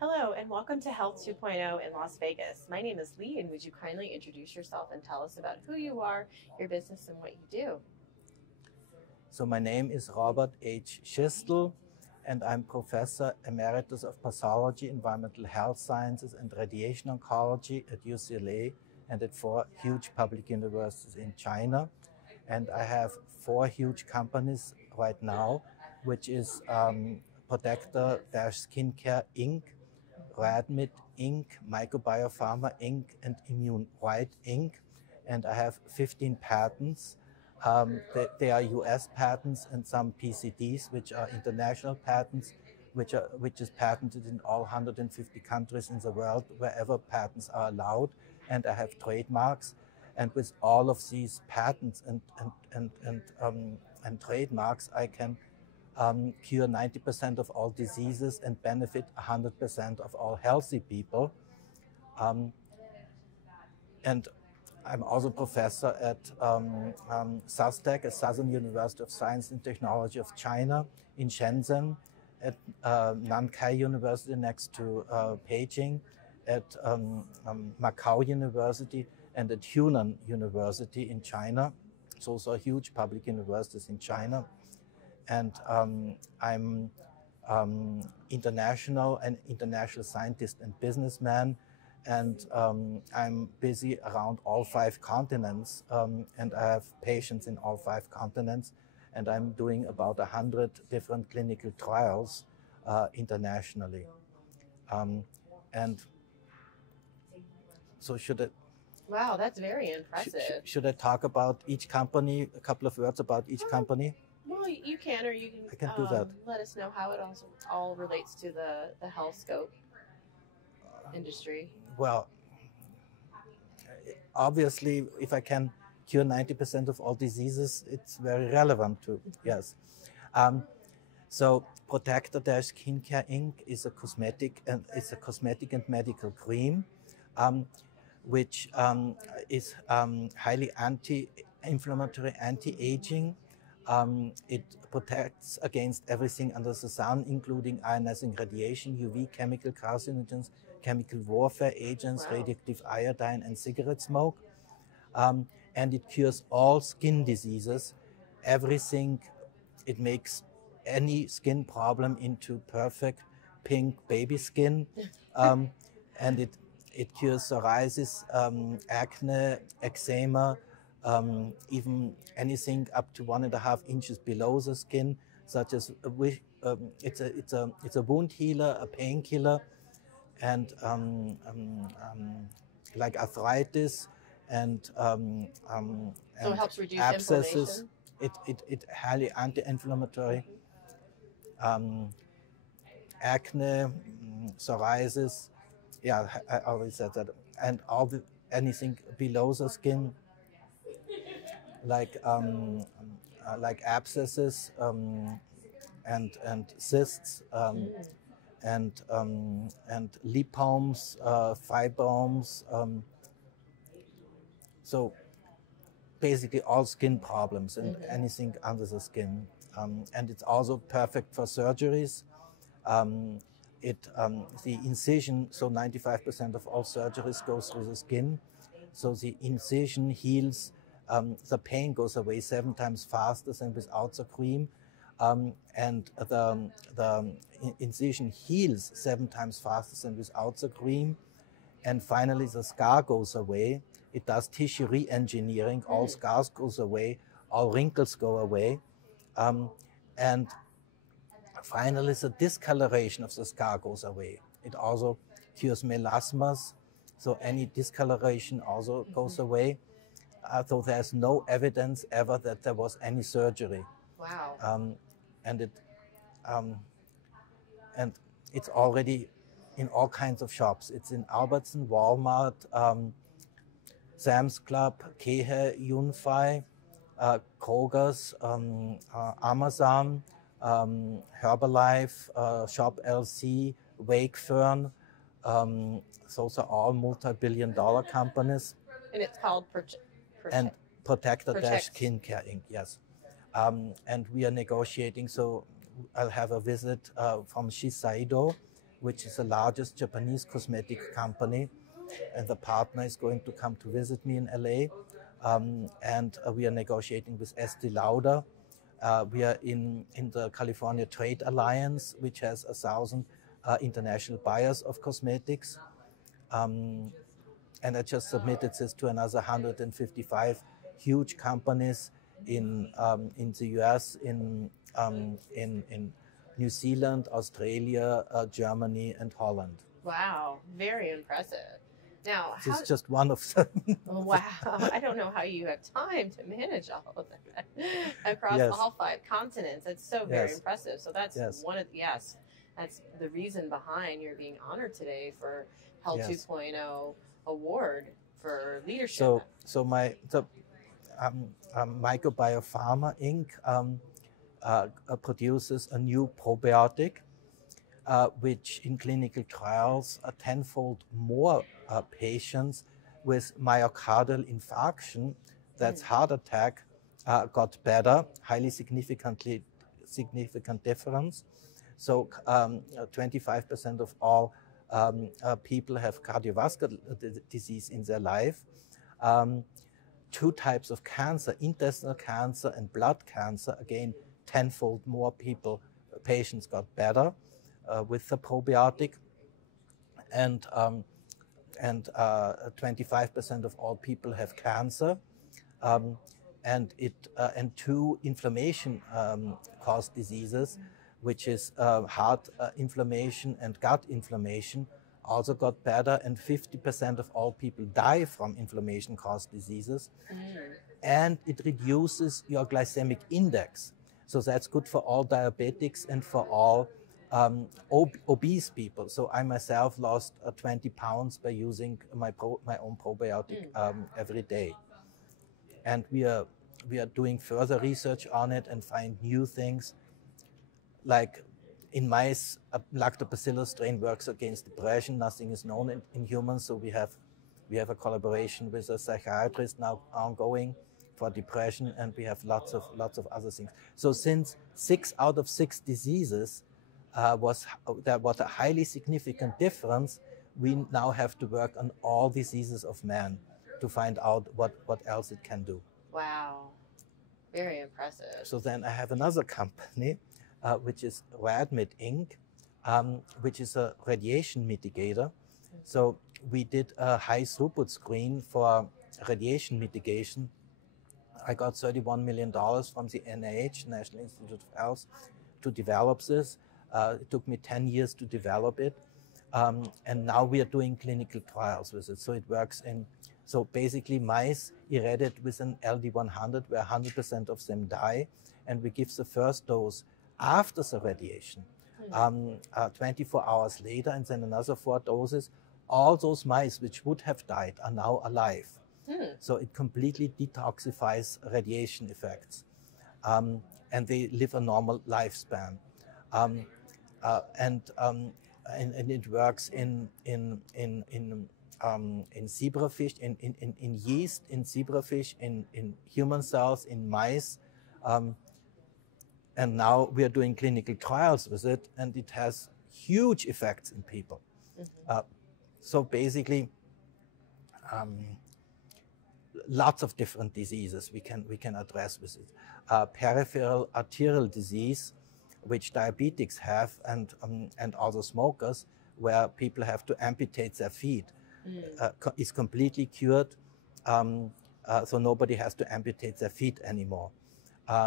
Hello and welcome to Health 2.0 in Las Vegas. My name is Lee, and would you kindly introduce yourself and tell us about who you are, your business, and what you do? So my name is Robert H. Schiestl, and I'm Professor Emeritus of Pathology, Environmental Health Sciences, and Radiation Oncology at UCLA and at 4 huge public universities in China. And I have 4 huge companies right now, which is Protect-skincare Inc., RadMit Inc., MicroBioPharma Inc., and Immune White Inc. And I have 15 patents. They are US patents and some PCDs, which are international patents, which is patented in all 150 countries in the world, wherever patents are allowed. And I have trademarks. And with all of these patents and trademarks, I can cure 90% of all diseases and benefit 100% of all healthy people. And I'm also professor at SUSTEC, at Southern University of Science and Technology of China in Shenzhen, at Nankai University next to Beijing, at Macau University, and at Hunan University in China. So those are huge public universities in China. And I'm international scientist and businessman. And I'm busy around all 5 continents, and I have patients in all 5 continents, and I'm doing about 100 different clinical trials internationally. And so Wow, that's very impressive. Should I talk about each company, a couple of words about each company? Well, you can, or you can I can do that. Let us know how it also all relates to the health scope industry. Well, obviously, if I can cure 90% of all diseases, it's very relevant to, yes. So Protect-skincare Inc. is a cosmetic and medical cream, which is highly anti-inflammatory, anti-aging. It protects against everything under the sun, including ionizing radiation, UV, chemical carcinogens, chemical warfare agents, radioactive iodine, and cigarette smoke. And it cures all skin diseases, everything. It makes any skin problem into perfect pink baby skin. And it cures psoriasis, acne, eczema, even anything up to 1.5 inches below the skin, such as it's a wound healer, a painkiller, and like arthritis and So it helps reduce abscesses. inflammation. It highly anti-inflammatory. Acne, psoriasis. Yeah, I already said that, and anything below the skin, like abscesses and cysts. And lipomes, fibromes, so basically all skin problems and anything under the skin. And it's also perfect for surgeries. The incision, so 95% of all surgeries go through the skin. So the incision heals, the pain goes away 7 times faster than without the cream. And the incision heals 7 times faster than without the cream. And finally, the scar goes away. It does tissue re-engineering. All scars goes away. All wrinkles go away. And finally, the discoloration of the scar goes away. It also cures melasmas. So any discoloration also goes away. So there's no evidence ever that there was any surgery. Wow. And it's already in all kinds of shops. It's in Albertson, Walmart, Sam's Club, Kehe, Unify, Kroger's, Amazon, Herbalife, Shop LC, Wakefern. Those are all multi-billion-dollar companies. And it's called Protect-skincare Inc. Yes. And we are negotiating, so I'll have a visit from Shiseido which is the largest Japanese cosmetic company. And the partner is going to come to visit me in LA. And we are negotiating with Estee Lauder. We are in the California Trade Alliance, which has 1,000 international buyers of cosmetics. And I just submitted this to another 155 huge companies in the US, in New Zealand, Australia, Germany, and Holland. Wow, very impressive. Now, this is just one of them. Wow, I don't know how you have time to manage all of that across Yes. all 5 continents. It's so very Yes. impressive. So that's Yes. one of that's the reason behind you're being honored today for Health Yes. 2.0 award for leadership. So MicroBioPharma Inc. Produces a new probiotic, which in clinical trials 10-fold more patients with myocardial infarction, that's heart attack, got better, highly significant difference. So 25% of all people have cardiovascular disease in their life. 2 types of cancer, intestinal cancer and blood cancer, again, 10-fold more patients got better with the probiotic. And 25% of all people have cancer. And 2 inflammation caused diseases, which is heart inflammation and gut inflammation, also got better, and 50% of all people die from inflammation-caused diseases. And it reduces your glycemic index. So that's good for all diabetics and for all obese people. So I myself lost 20 pounds by using my own probiotic every day. And we are doing further research on it and find new things. Like in mice, a lactobacillus strain works against depression. Nothing is known in humans, so we have a collaboration with a psychiatrist now ongoing for depression, and we have lots of other things. So since 6 out of 6 diseases was a highly significant difference, we now have to work on all diseases of man to find out what else it can do. Wow, very impressive. So then I have another company, which is RadMit Inc., which is a radiation mitigator. So we did a high throughput screen for radiation mitigation. I got $31 million from the NIH, National Institute of Health, to develop this. It took me 10 years to develop it. And now we are doing clinical trials with it. So it works so basically mice irradiated with an LD100, where 100% of them die. And we give the first dose after the radiation, 24 hours later, and then another 4 doses. All those mice which would have died are now alive. So it completely detoxifies radiation effects. And they live a normal lifespan. And it works in zebrafish, in yeast, in zebrafish, in human cells, in mice. And now we are doing clinical trials with it, and it has huge effects in people. So basically, lots of different diseases we can address with it. Peripheral arterial disease, which diabetics have, and also smokers, where people have to amputate their feet, is completely cured. So nobody has to amputate their feet anymore.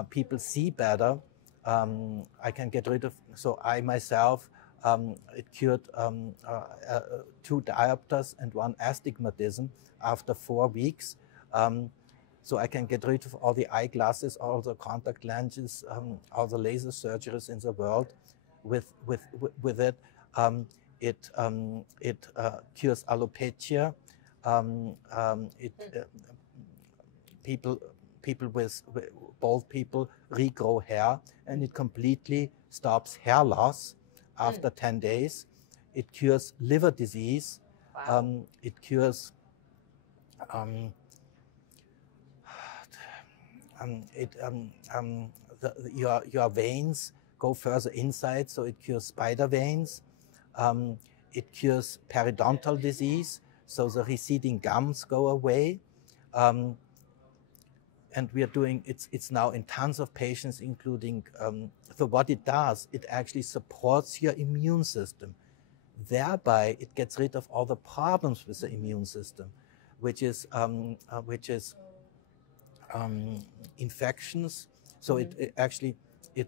People see better. I can get rid of, so I myself, it cured 2 diopters and 1 astigmatism after 4 weeks. So I can get rid of all the eyeglasses, all the contact lenses, all the laser surgeries in the world with it. It cures alopecia. People with bald people regrow hair, and it completely stops hair loss after 10 days. It cures liver disease. Wow. It cures your veins go further inside, so it cures spider veins. It cures periodontal disease, so the receding gums go away. And we are doing, it's now in tons of patients, including, so what it does, it actually supports your immune system. Thereby, it gets rid of all the problems with the immune system, which is infections. So it actually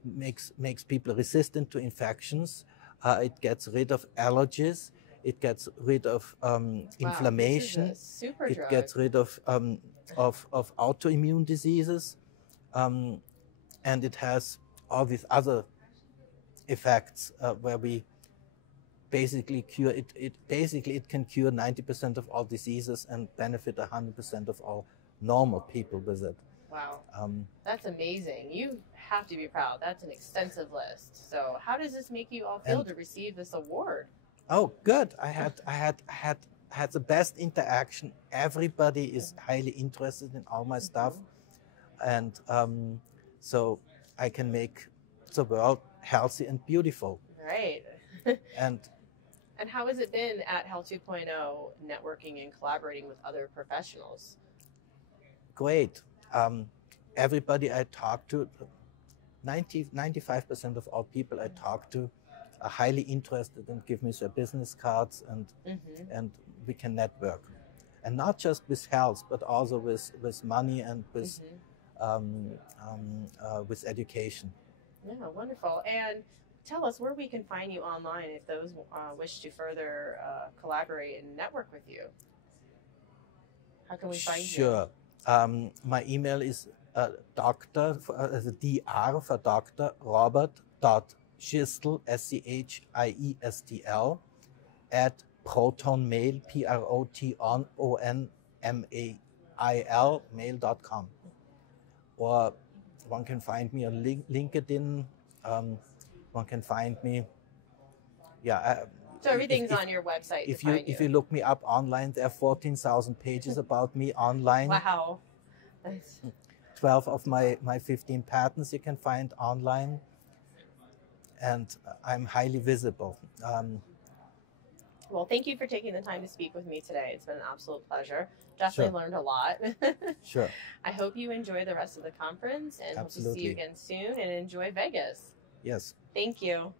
makes people resistant to infections. It gets rid of allergies. It gets rid of inflammation. This is a super It drug. gets rid of autoimmune diseases, and it has all these other effects where we basically cure it. It can cure 90% of all diseases and benefit 100% of all normal people with it. Wow, that's amazing. You have to be proud. That's an extensive list. So how does this make you all feel to receive this award? Oh, good. I had the best interaction. Everybody is highly interested in all my stuff, and so I can make the world healthy and beautiful. Right. And how has it been at Health 2.0 networking and collaborating with other professionals? Great. Everybody I talk to, 95% of all people I talk to are highly interested and give me their business cards, and we can network. And not just with health, but also with money and with education. Yeah, wonderful. And tell us where we can find you online if those wish to further collaborate and network with you. How can we find you? Sure. My email is doctor, the DR for Dr. Robert.Schiestl, Schiestl, at protonmail, PROTONMAIL, mail.com. Or one can find me on LinkedIn. One can find me, so everything's on your website. If you look me up online, there are 14,000 pages about me online. Wow. 12 of my 15 patents you can find online, and I'm highly visible. Well, thank you for taking the time to speak with me today. It's been an absolute pleasure. Definitely learned a lot. Sure. I hope you enjoy the rest of the conference, and hope to see you again soon, and enjoy Vegas. Yes. Thank you.